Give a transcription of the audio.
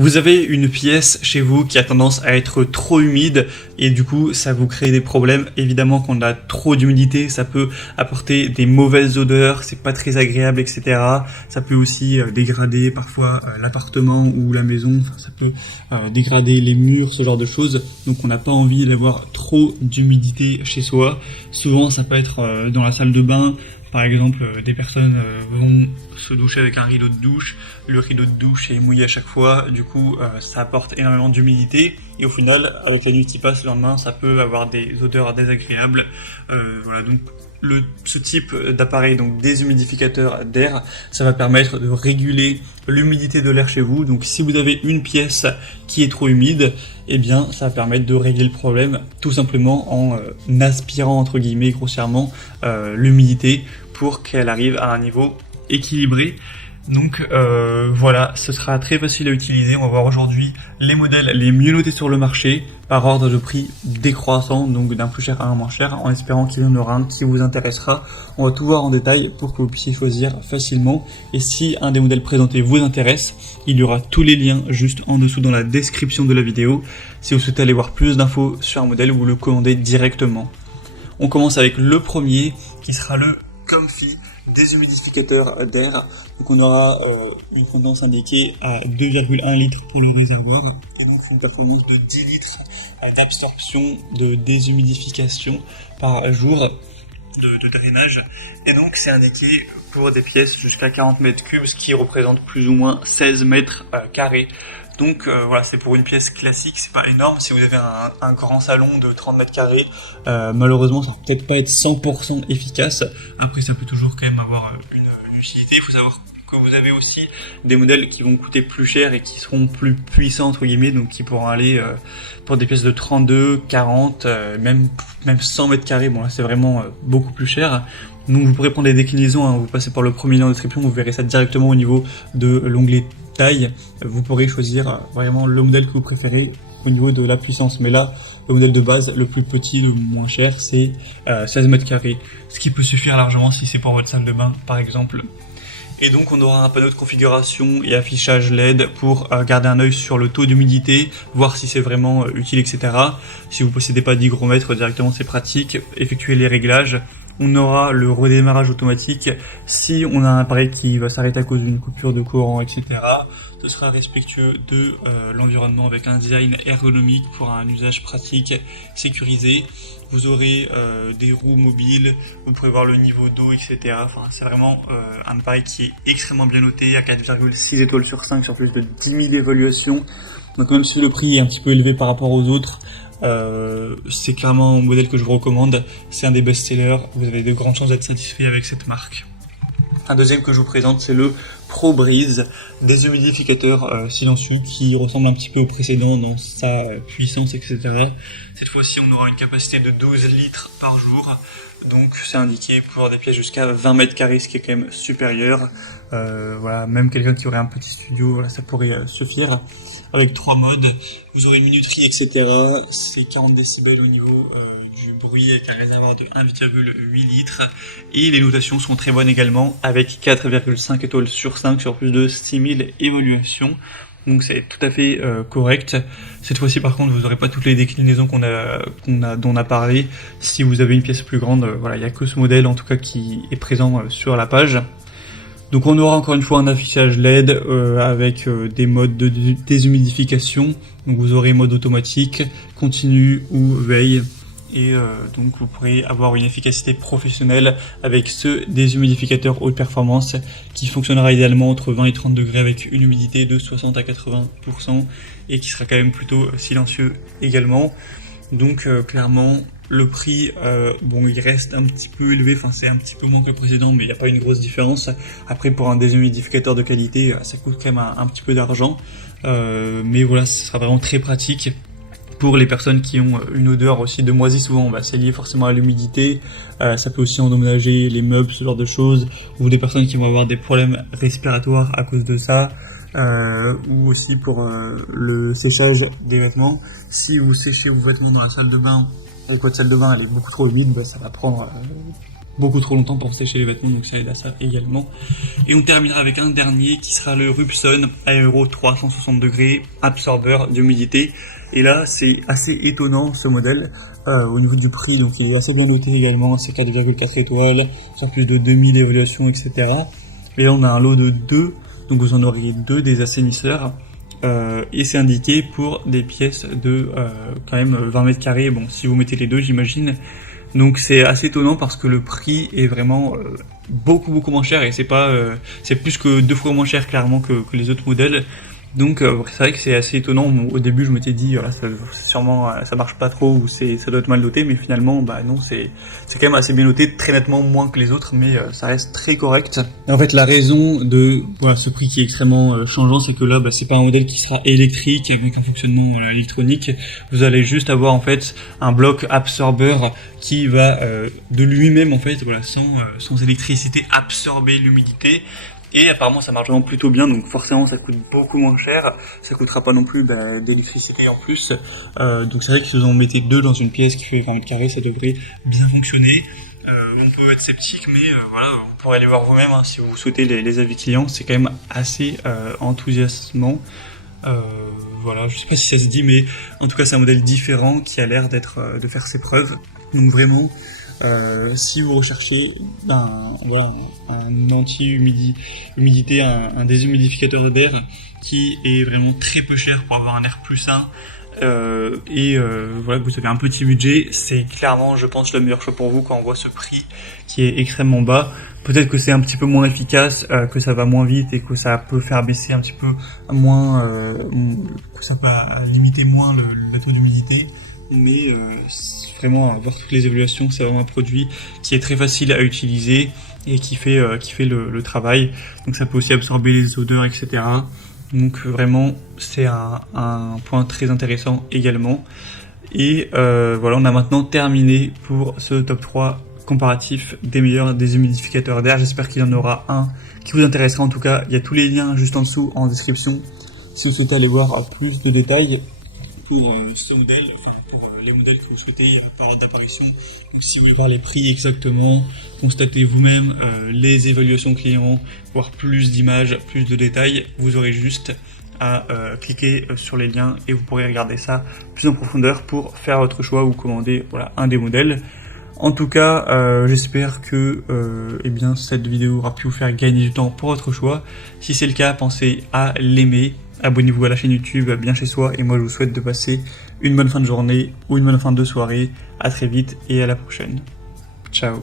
Vous avez une pièce chez vous qui a tendance à être trop humide et du coup ça vous crée des problèmes. Évidemment quand on a trop d'humidité ça peut apporter des mauvaises odeurs, c'est pas très agréable, etc. Ça peut aussi dégrader parfois l'appartement ou la maison, enfin, ça peut dégrader les murs, ce genre de choses. Donc on n'a pas envie d'avoir trop d'humidité chez soi. Souvent ça peut être dans la salle de bain. Par exemple, des personnes vont se doucher avec un rideau de douche, le rideau de douche est mouillé à chaque fois, du coup ça apporte énormément d'humidité et au final, avec la nuit qui passe le lendemain, ça peut avoir des odeurs désagréables. Voilà, donc ce type d'appareil, donc déshumidificateur d'air, ça va permettre de réguler l'humidité de l'air chez vous. Donc si vous avez une pièce qui est trop humide, eh bien ça va permettre de régler le problème tout simplement en aspirant entre guillemets grossièrement l'humidité pour qu'elle arrive à un niveau équilibré. Donc voilà, ce sera très facile à utiliser. On va voir aujourd'hui les modèles les mieux notés sur le marché par ordre de prix décroissant, donc d'un plus cher à un moins cher, en espérant qu'il y en aura un qui vous intéressera. On va tout voir en détail pour que vous puissiez choisir facilement. Et si un des modèles présentés vous intéresse, il y aura tous les liens juste en dessous dans la description de la vidéo. Si vous souhaitez aller voir plus d'infos sur un modèle, vous le commandez directement. On commence avec le premier qui sera le Comfy déshumidificateur d'air. Donc on aura une contenance indiquée à 2,1 litres pour le réservoir et donc une performance de 10 litres d'absorption de déshumidification par jour de drainage. Et donc c'est indiqué pour des pièces jusqu'à 40 mètres cubes, ce qui représente plus ou moins 16 mètres carrés. Donc voilà, c'est pour une pièce classique, c'est pas énorme. Si vous avez un grand salon de 30 mètres carrés, malheureusement ça va peut-être pas être 100% efficace. Après ça peut toujours quand même avoir une utilité. Il faut savoir que vous avez aussi des modèles qui vont coûter plus cher et qui seront plus puissants entre guillemets, donc qui pourront aller pour des pièces de 32, 40, même 100 mètres carrés. Bon là c'est vraiment beaucoup plus cher. Donc vous pourrez prendre des déclinaisons, hein, vous passez par le premier lien en description, vous verrez ça directement au niveau de l'onglet taille. Vous pourrez choisir vraiment le modèle que vous préférez au niveau de la puissance. Mais là, le modèle de base, le plus petit, le moins cher, c'est 16 mètres carrés. Ce qui peut suffire largement si c'est pour votre salle de bain, par exemple. Et donc on aura un panneau de configuration et affichage LED pour garder un œil sur le taux d'humidité, voir si c'est vraiment utile, etc. Si vous possédez pas d'hygromètre directement, c'est pratique. Effectuer les réglages. On aura le redémarrage automatique si on a un appareil qui va s'arrêter à cause d'une coupure de courant, etc. Ce sera respectueux de l'environnement avec un design ergonomique pour un usage pratique, sécurisé. Vous aurez des roues mobiles, vous pourrez voir le niveau d'eau, etc. Enfin, c'est vraiment un appareil qui est extrêmement bien noté, à 4,6 étoiles sur 5 sur plus de 10 000 évaluations. Donc même si le prix est un petit peu élevé par rapport aux autres, c'est clairement un modèle que je vous recommande. C'est un des best-sellers, vous avez de grandes chances d'être satisfait avec cette marque. Un deuxième que je vous présente, c'est le ProBreeze déshumidificateur silencieux qui ressemble un petit peu au précédent dans sa puissance, etc. Cette fois-ci, on aura une capacité de 12 litres par jour. Donc c'est indiqué pour des pièces jusqu'à 20 mètres carrés, ce qui est quand même supérieur. Voilà, même quelqu'un qui aurait un petit studio, voilà, ça pourrait suffire. Avec 3 modes, vous aurez une minuterie, etc. C'est 40 décibels au niveau du bruit avec un réservoir de 1,8 litres. Et les notations sont très bonnes également, avec 4,5 étoiles sur 5 sur plus de 6000 évaluations. Donc c'est tout à fait correct. Cette fois-ci par contre vous n'aurez pas toutes les déclinaisons dont on a parlé. Si vous avez une pièce plus grande, voilà, il n'y a que ce modèle en tout cas qui est présent sur la page. Donc on aura encore une fois un affichage LED avec des modes de déshumidification. Donc vous aurez mode automatique, continu ou veille. Et donc vous pourrez avoir une efficacité professionnelle avec ce déshumidificateur haute performance qui fonctionnera idéalement entre 20 et 30 degrés avec une humidité de 60 à 80% et qui sera quand même plutôt silencieux également. Donc clairement le prix, bon il reste un petit peu élevé, enfin c'est un petit peu moins que le précédent mais il n'y a pas une grosse différence. Après pour un déshumidificateur de qualité ça coûte quand même un petit peu d'argent, mais voilà, ce sera vraiment très pratique. Pour les personnes qui ont une odeur aussi de moisi, souvent c'est lié forcément à l'humidité, ça peut aussi endommager les meubles, ce genre de choses, ou des personnes qui vont avoir des problèmes respiratoires à cause de ça, ou aussi pour le séchage des vêtements. Si vous séchez vos vêtements dans la salle de bain, et que votre salle de bain elle est beaucoup trop humide, ça va prendre beaucoup trop longtemps pour sécher les vêtements, donc ça aide à ça également. Et on terminera avec un dernier qui sera le Rubson Aero 360 degrés absorbeur d'humidité. Et là, c'est assez étonnant ce modèle au niveau du prix, donc il est assez bien noté également, c'est 4,4 étoiles, sur plus de 2000 évaluations, etc. Et là, on a un lot de 2, donc vous en auriez 2 des assainisseurs. Et c'est indiqué pour des pièces de quand même 20 mètres carrés, bon si vous mettez les deux j'imagine. Donc c'est assez étonnant parce que le prix est vraiment beaucoup moins cher et c'est pas c'est plus que 2 fois moins cher clairement que les autres modèles. Donc c'est vrai que c'est assez étonnant. Au début je m'étais dit voilà, sûrement ça marche pas trop ou ça doit être mal noté, mais finalement bah non, c'est quand même assez bien noté, très nettement moins que les autres, mais ça reste très correct. En fait la raison de voilà, ce prix qui est extrêmement changeant, c'est que là bah, c'est pas un modèle qui sera électrique avec un fonctionnement électronique. Vous allez juste avoir en fait un bloc absorbeur qui va de lui-même en fait voilà sans électricité absorber l'humidité. Et apparemment ça marche vraiment plutôt bien, donc forcément ça coûte beaucoup moins cher, ça coûtera pas non plus d'électricité en plus, donc c'est vrai que si vous en mettez 2 dans une pièce qui fait 20 mètres carrés, ça devrait bien fonctionner. On peut être sceptique, mais voilà, vous pourrez aller voir vous-même hein, si vous souhaitez les avis clients, c'est quand même assez enthousiasmant. Voilà, je sais pas si ça se dit, mais en tout cas c'est un modèle différent qui a l'air de faire ses preuves, donc vraiment... si vous recherchez un anti-humidité, un déshumidificateur d'air qui est vraiment très peu cher pour avoir un air plus sain, voilà, vous avez un petit budget, c'est clairement je pense le meilleur choix pour vous quand on voit ce prix qui est extrêmement bas. Peut-être que c'est un petit peu moins efficace, que ça va moins vite et que ça peut faire baisser un petit peu moins, que ça peut limiter moins le taux d'humidité. Mais vraiment voir toutes les évaluations, c'est vraiment un produit qui est très facile à utiliser et qui fait le travail. Donc ça peut aussi absorber les odeurs, etc. Donc vraiment c'est un point très intéressant également. Et voilà, on a maintenant terminé pour ce top 3 comparatif des meilleurs déshumidificateurs d'air. J'espère qu'il y en aura un qui vous intéressera. En tout cas, il y a tous les liens juste en dessous en description si vous souhaitez aller voir plus de détails pour ce modèle, enfin pour les modèles que vous souhaitez par ordre d'apparition. Donc si vous voulez voir les prix exactement, constatez vous-même les évaluations clients, voir plus d'images, plus de détails, vous aurez juste à cliquer sur les liens et vous pourrez regarder ça plus en profondeur pour faire votre choix ou commander voilà, un des modèles. En tout cas, j'espère que eh bien, cette vidéo aura pu vous faire gagner du temps pour votre choix. Si c'est le cas, pensez à l'aimer. Abonnez-vous à la chaîne YouTube Bien Chez Soi et moi je vous souhaite de passer une bonne fin de journée ou une bonne fin de soirée. À très vite et à la prochaine. Ciao.